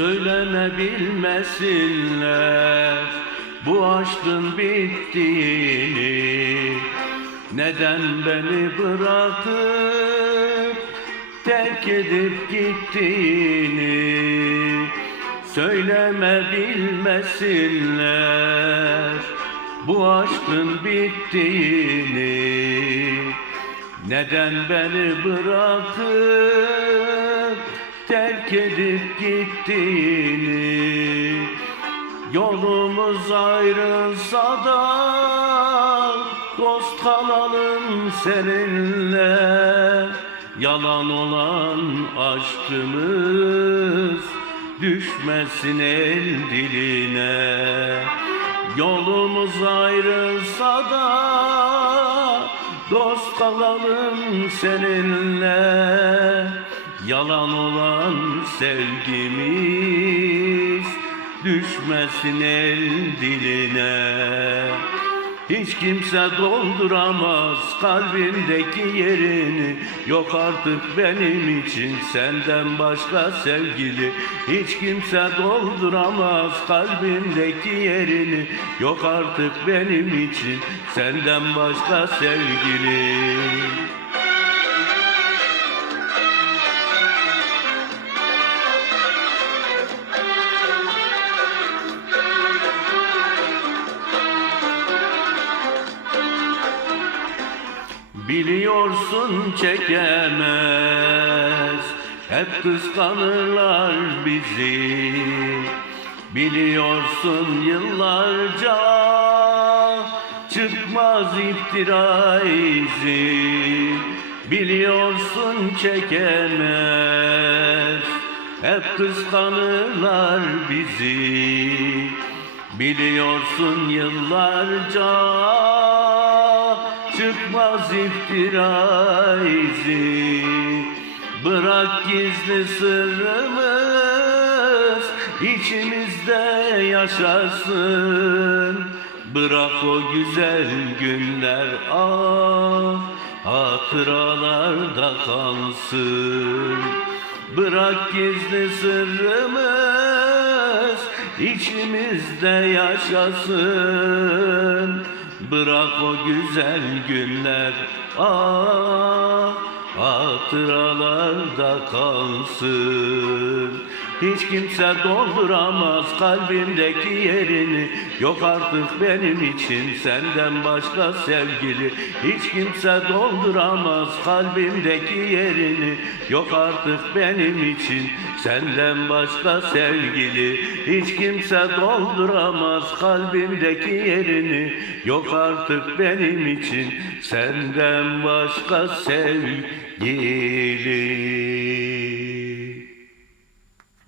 Söyleme bilmesinler bu aşkın bittiğini. Neden beni bırakıp terk edip gittiğini? Söyleme bilmesinler bu aşkın bittiğini. Neden beni bırakıp terk edip gittiğini Yolumuz ayrılsa da dost kalalım seninle. Yalan olan aşkımız düşmesin el diline. Yolumuz ayrılsa da dost kalalım seninle Yalan olan sevgimiz düşmesin el diline. Hiç kimse dolduramaz kalbimdeki yerini. Yok artık benim için senden başka sevgili. Hiç kimse dolduramaz kalbimdeki yerini. Yok artık benim için senden başka sevgili Biliyorsun çekemez. Hep kıskanırlar bizi. Biliyorsun yıllarca Çıkmaz iftira izi. Biliyorsun çekemez. Hep kıskanırlar bizi. Biliyorsun yıllarca çıkmaz iftira izi Bırak gizli sırrımız içimizde yaşasın Bırak o güzel günler ah hatıralarda kalsın. Bırak gizli sırrımız içimizde yaşasın Bırak o güzel günler ah hatıralarda kalsın Hiç kimse dolduramaz kalbimdeki yerini. Yok artık benim için senden başka sevgili. Hiç kimse dolduramaz kalbimdeki yerini. Yok artık benim için senden başka sevgili. Hiç kimse dolduramaz kalbimdeki yerini. Yok artık benim için senden başka sevgili